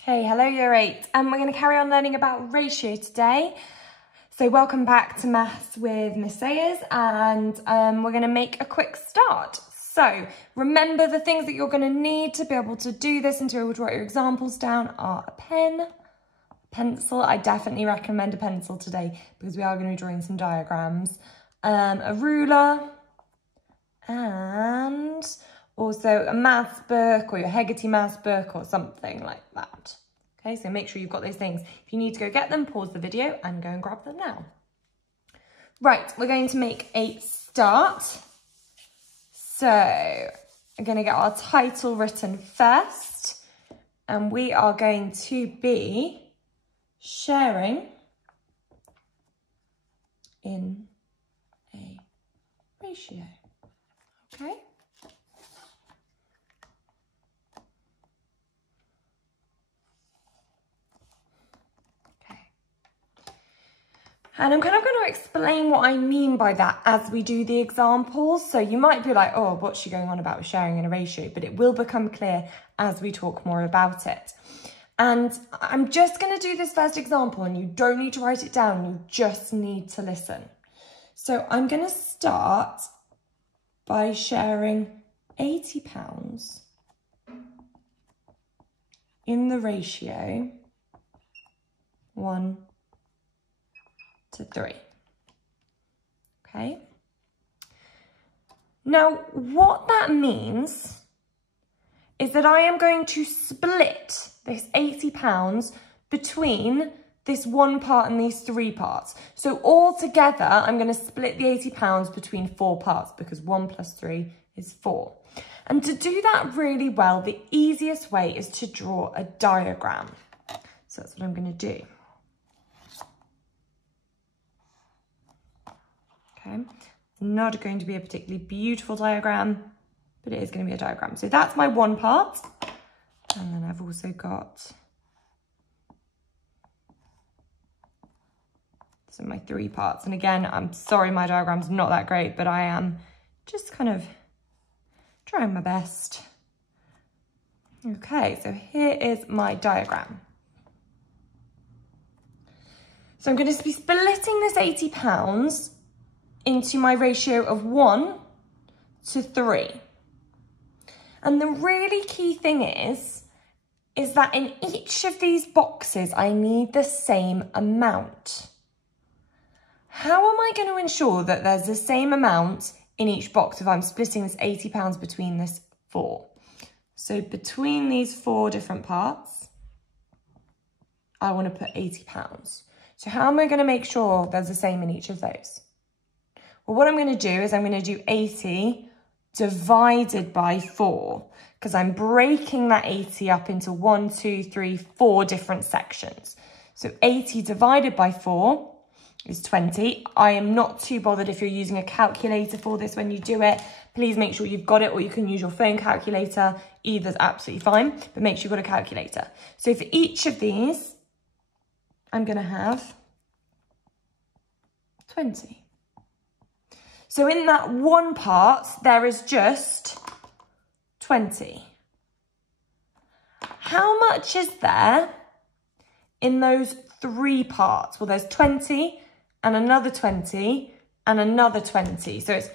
Okay, hello Year 8, and we're going to carry on learning about ratio today. So welcome back to Maths with Miss Sayers, and we're going to make a quick start. So remember, the things that you're going to need to be able to do this and to be able to write your examples down are a pen, a pencil. I definitely recommend a pencil today because we are going to be drawing some diagrams, a ruler, and also a maths book or your Hegarty maths book or something like that. Okay, so make sure you've got those things. If you need to go get them, pause the video and go and grab them now. Right, we're going to make a start. So I'm going to get our title written first, and we are going to be sharing in a ratio. Okay. And I'm kind of going to explain what I mean by that as we do the examples. So you might be like, oh, what's she going on about with sharing in a ratio? But it will become clear as we talk more about it. And I'm just going to do this first example, and you don't need to write it down. You just need to listen. So I'm going to start by sharing £80 in the ratio 1 to 3. Okay. Now, what that means is that I am going to split this £80 between this one part and these 3 parts. So all together, I'm going to split the £80 between 4 parts because 1 plus 3 is 4. And to do that really well, the easiest way is to draw a diagram. So that's what I'm going to do. Okay, it's not going to be a particularly beautiful diagram, but it is going to be a diagram. So that's my one part. And then I've also got my 3 parts. And again, I'm sorry my diagram's not that great, but I am just kind of trying my best. Okay, so here is my diagram. So I'm going to be splitting this £80 into my ratio of 1 to 3. And the really key thing is that in each of these boxes, I need the same amount. How am I going to ensure that there's the same amount in each box if I'm splitting this £80 between this 4? So between these 4 different parts, I want to put £80. So how am I going to make sure there's the same in each of those? Well, what I'm going to do is I'm going to do 80 divided by 4, because I'm breaking that 80 up into 1, 2, 3, 4 different sections. So 80 divided by 4 is 20. I am not too bothered if you're using a calculator for this when you do it. Please make sure you've got it, or you can use your phone calculator. Either's absolutely fine, but make sure you've got a calculator. So for each of these, I'm going to have 20. So in that one part, there is just 20. How much is there in those 3 parts? Well, there's 20 and another 20 and another 20. So it's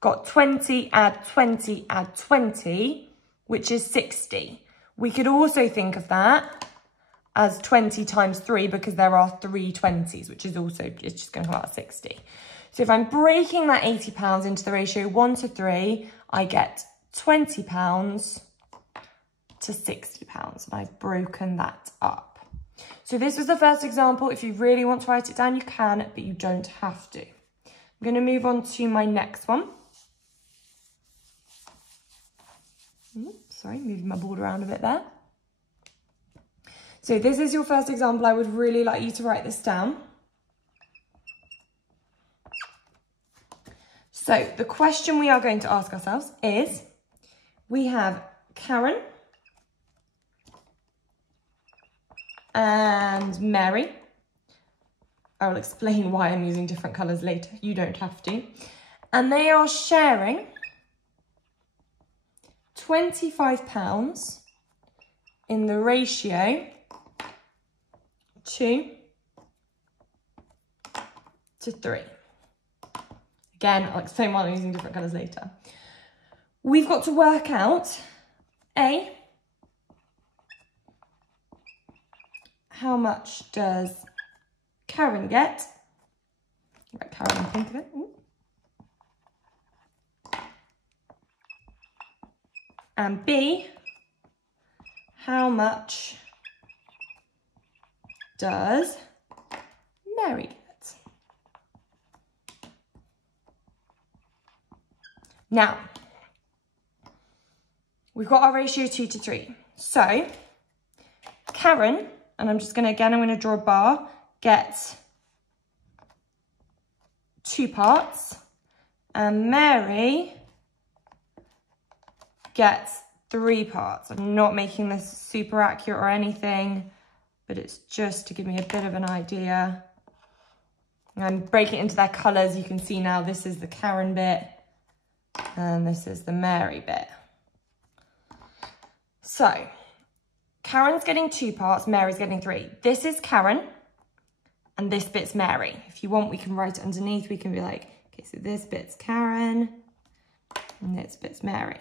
got 20, add 20, add 20, which is 60. We could also think of that as 20 times 3 because there are 3 20s, which is also, it's just going to come out 60. So if I'm breaking that £80 into the ratio 1 to 3, I get £20 to £60, and I've broken that up. So this was the first example. If you really want to write it down, you can, but you don't have to. I'm going to move on to my next one. Sorry, moving my board around a bit there. So this is your first example. I would really like you to write this down. So the question we are going to ask ourselves is, we have Karen and Mary. I will explain why I'm using different colours later. You don't have to. And they are sharing £25 in the ratio 2 to 3. Again, I'll explain why I'm using different colours later. We've got to work out A, how much does Karen get? Right, Karen, think of it. Ooh. And B, how much does Mary get? Now, we've got our ratio 2 to 3. So, Karen, and I'm going to draw a bar, gets 2 parts, and Mary gets 3 parts. I'm not making this super accurate or anything, but it's just to give me a bit of an idea. I'm breaking it into their colours. You can see now this is the Karen bit, and this is the Mary bit. So, Karen's getting 2 parts, Mary's getting 3. This is Karen, and this bit's Mary. If you want, we can write it underneath. We can be like, okay, so this bit's Karen, and this bit's Mary.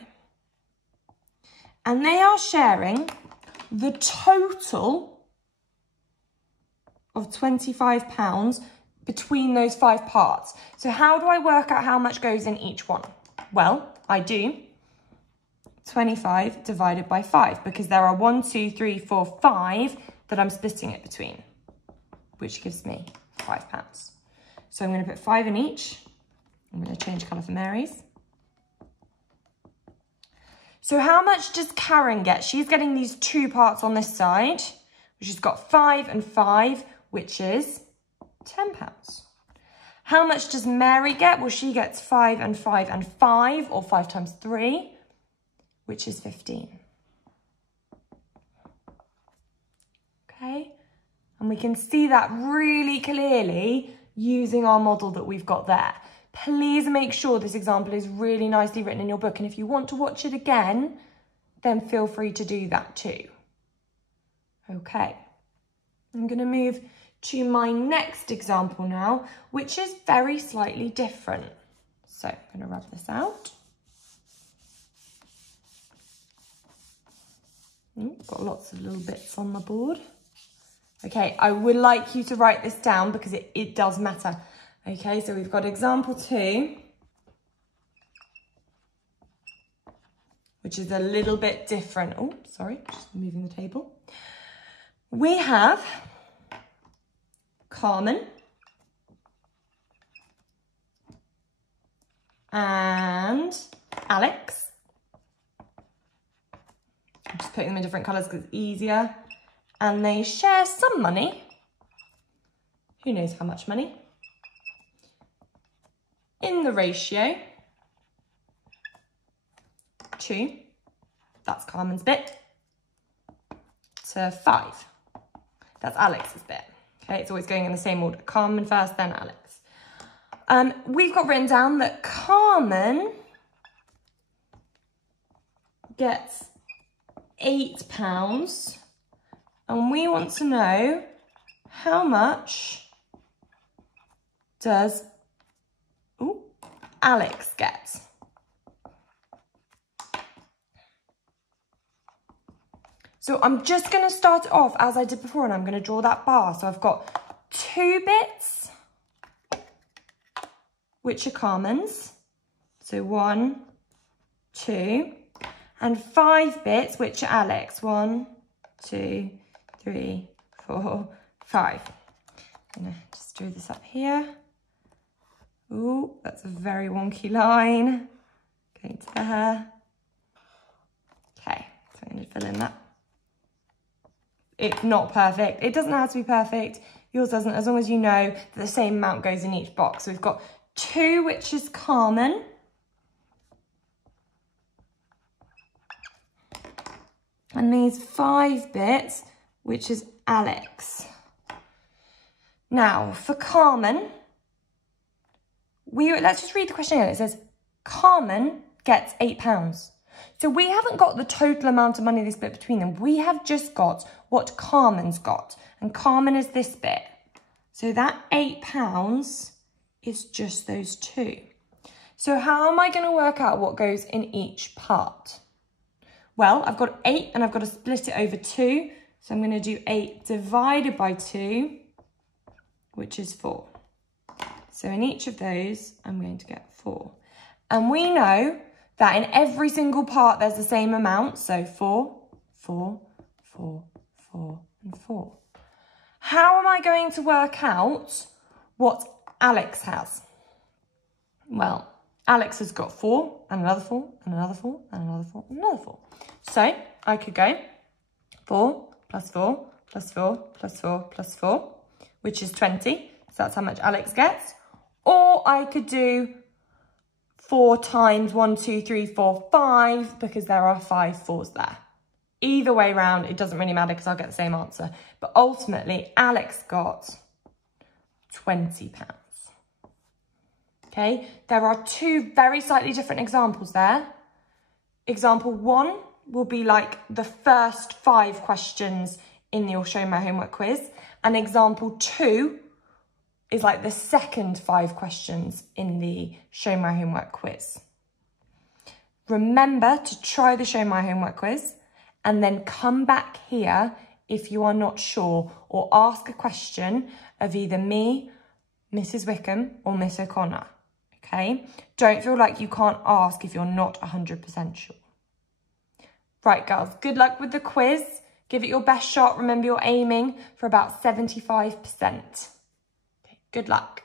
And they are sharing the total of £25 between those 5 parts. So how do I work out how much goes in each one? Well, I do 25 divided by 5 because there are 1, 2, 3, 4, 5 that I'm splitting it between, which gives me £5. So I'm going to put 5 in each. I'm going to change colour for Mary's. So how much does Karen get? She's getting these 2 parts on this side, which has got 5 and 5, which is £10. How much does Mary get? Well, she gets 5 and 5 and 5, or 5 times 3, which is 15. Okay, and we can see that really clearly using our model that we've got there. Please make sure this example is really nicely written in your book, and if you want to watch it again, then feel free to do that too. Okay, I'm going to move to my next example now, which is very slightly different. So I'm going to rub this out. Got lots of little bits on the board. Okay, I would like you to write this down because it does matter. Okay, so we've got example 2, which is a little bit different. Oh, sorry, just moving the table. We have Carmen and Alex. I'm just putting them in different colours because it's easier. And they share some money. Who knows how much money? In the ratio 2, that's Carmen's bit, to 5, that's Alex's bit. Okay, it's always going in the same order. Carmen first, then Alex. We've got written down that Carmen gets £8, and we want to know how much does Alex gets. So I'm just going to start it off as I did before, and I'm going to draw that bar. So I've got 2 bits, which are Carmen's. So 1, 2, and 5 bits, which are Alex. 1, 2, 3, 4, 5. I'm going to just draw this up here. Ooh, that's a very wonky line. Going to there. Okay, so I'm going to fill in that. It's not perfect. It doesn't have to be perfect. Yours doesn't, as long as you know that the same amount goes in each box. So we've got 2, which is Carmen. And these 5 bits, which is Alex. Now, for Carmen, let's just read the question again. It says, Carmen gets £8. So we haven't got the total amount of money they split between them. We have just got what Carmen's got. And Carmen is this bit. So that £8 is just those two. So how am I going to work out what goes in each part? Well, I've got 8 and I've got to split it over 2. So I'm going to do 8 divided by 2, which is 4. So in each of those, I'm going to get 4. And we know that in every single part, there's the same amount. So 4, 4, 4, 4, and 4. How am I going to work out what Alex has? Well, Alex has got 4, and another 4, and another 4, and another 4, and another 4. So I could go 4 plus 4 plus 4 plus 4 plus 4, which is 20. So that's how much Alex gets. Or I could do 4 times 1, 2, 3, 4, 5, because there are 5 4s there. Either way round, it doesn't really matter because I'll get the same answer. But ultimately, Alex got £20. Okay, there are 2 very slightly different examples there. Example 1 will be like the first 5 questions in the Show My Homework quiz. And example 2 is like the second 5 questions in the Show My Homework quiz. Remember to try the Show My Homework quiz and then come back here if you are not sure, or ask a question of either me, Mrs. Wickham, or Miss O'Connor, okay? Don't feel like you can't ask if you're not 100% sure. Right, girls, good luck with the quiz. Give it your best shot. Remember, you're aiming for about 75%. Okay, good luck.